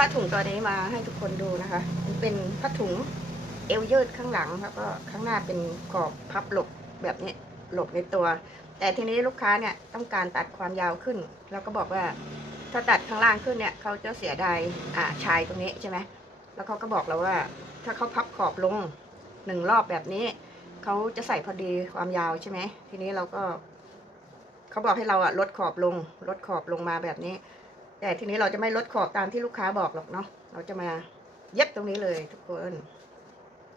ผ้าถุงตัวนี้มาให้ทุกคนดูนะคะมันเป็นผ้าถุงเอวยืดข้างหลังแล้วก็ข้างหน้าเป็นกรอบพับหลบแบบนี้หลบในตัว แต่ทีนี้ลูกค้าเนี่ยต้องการตัดความยาวขึ้น แล้วก็บอกว่าถ้าตัดข้างล่างขึ้นเนี่ยเขาจะเสียดายอ่าชายตรงนี้ใช่ไหมแล้วเขาก็บอกเราว่า ถ้าเขาพับขอบลงหนึ่งรอบแบบนี้เขาจะใส่พอดีความยาวใช่ไหมทีนี้เราก็เขาบอกให้เราอะลดขอบลง ลดขอบลงมาแบบนี้ แต่ทีนี้เราจะไม่ลดขอบตามที่ลูกค้าบอกหรอกเนาะเราจะมาเย็บตรงนี้เลยทุกคน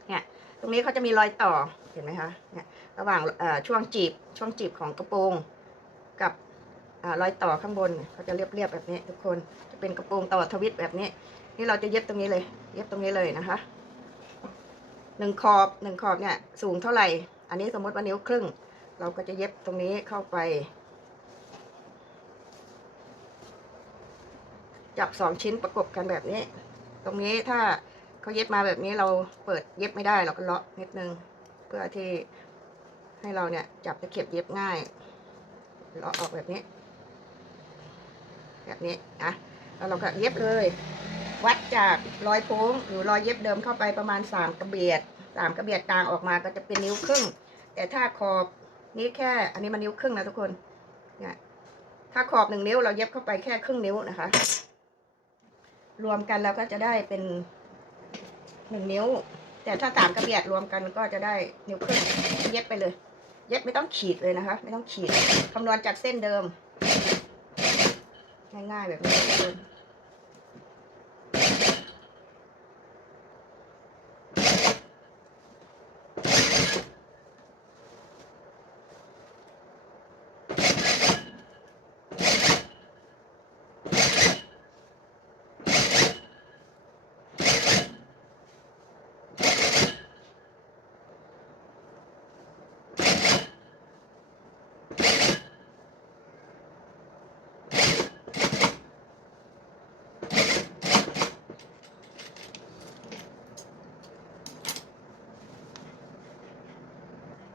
เนี่ยตรงนี้เขาจะมีรอยต่อเห็นไหมคะเนี่ยระหว่างช่วงจีบช่วงจีบของกระโปรงกับอรอยต่อข้างบนเขาจะเรียบๆแบบนี้ ทุกคนจะเป็นกระโปรงต่อทวิตแบบนี้ นี่เราจะเย็บตรงนี้เลย เย็บตรงนี้เลยนะคะหนึ่งขอบหนึ่งขอบเนี่ยสูงเท่าไหร่ อันนี้สมมติว่านิ้วครึ่ง เราก็จะเย็บตรงนี้เข้าไป จับสองชิ้นประกบกันแบบนี้ ตรงนี้ถ้าเขาเย็บมาแบบนี้เราเปิดเย็บไม่ได้เราก็เลาะนิดนึง เพื่อที่ให้เราเนี่ยจับตะเข็บเย็บง่ายเลาะออกแบบนี้ แบบนี้นะแล้วเราก็เย็บเลย วัดจากรอยโค้งหรือรอยเย็บเดิมเข้าไปประมาณสามกระเบียดสามกระเบียดกลางออกมาก็จะเป็นนิ้วครึ่ง แต่ถ้าขอบนี้แค่ อันนี้มันนิ้วครึ่งนะทุกคนเนี่ยถ้าขอบหนึ่งนิ้วเราเย็บเข้าไปแค่ครึ่งนิ้วนะคะ รวมกันแล้วก็จะได้เป็นหนึ่งนิ้ว แต่ถ้าสามกระเบียดรวมกันก็จะได้นิ้วครึ่งเย็บไปเลย เย็บไม่ต้องขีดเลยนะคะ ไม่ต้องขีดคำนวณจากเส้นเดิม ง่ายๆแบบนี้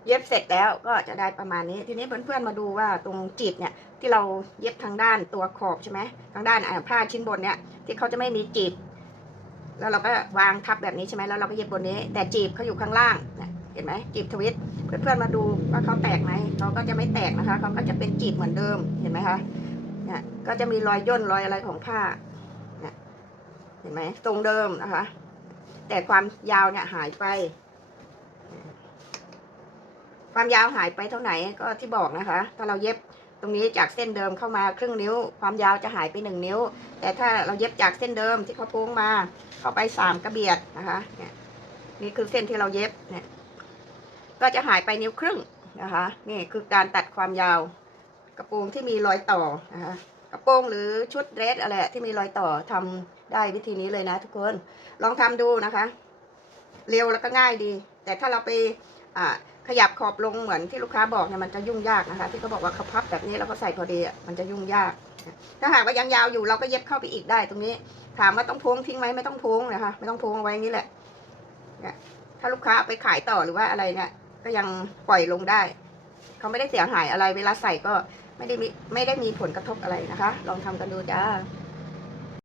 เย็บเสร็จแล้วก็จะได้ประมาณนี้ ทีนี้เพื่อนๆมาดูว่าตรงจีบเนี่ยที่เราเย็บทางด้านตัวขอบใช่ไหมทางด้านผ้าชิ้นบนเนี่ยที่เขาจะไม่มีจีบ แล้วเราก็วางทับแบบนี้ใช่ไหมแล้วเราก็เย็บบนนี้ แต่จีบเขาอยู่ข้างล่างเนี่ย เห็นไหมจีบทวิตเพื่อนๆมาดูว่าเขาแตกไหมเขาก็จะไม่แตกนะคะเขาก็จะเป็นจีบเหมือนเดิมเห็นไหมคะเนี่ยก็จะมีรอยย่นรอยอะไรของผ้าเนี่ยเห็นไหมทรงเดิมนะคะ แต่ความยาวเนี่ยหายไป ความยาวหายไปเท่าไหร่ก็ที่บอกนะคะ ถ้าเราเย็บตรงนี้จากเส้นเดิมเข้ามาครึ่งนิ้ว ความยาวจะหายไปหนึ่งนิ้ว แต่ถ้าเราเย็บจากเส้นเดิมที่เขาพุงมา เข้าไปสามกระเบียดนะคะเนี่ยนี่คือเส้นที่เราเย็บเนี่ย ก็จะหายไปนิ้วครึ่งนะคะนี่คือการตัดความยาว กระโปรงที่มีรอยต่อนะคะกระโปรงหรือชุดเดรสอะไรที่มีรอยต่อทำได้วิธีนี้เลยนะ ทุกคนลองทำดูนะคะ เร็วแล้วก็ง่ายดี แต่ถ้าเราไปขยับขอบลงเหมือนที่ลูกค้าบอกเนี่ยมันจะยุ่งยากนะคะ ที่เขาบอกว่าเขาพับแบบนี้แล้วก็ใส่พอดีมันจะยุ่งยาก ถ้าหากว่ายังยาวอยู่เราก็เย็บเข้าไปอีกได้ ตรงนี้ถามว่าต้องพวงทิ้งไหมไม่ต้องพวงนะคะไม่ต้องพวงเอาไว้นี้แหละเนี่ยถ้าลูกค้าไปขายต่อหรือว่าอะไรเนี่ย ก็ยังปล่อยลงได้ เขาไม่ได้เสียหายอะไรเวลาใส่ก็ไม่ได้มีไม่ได้มีผลกระทบอะไรนะคะ ลองทำกันดูจ้า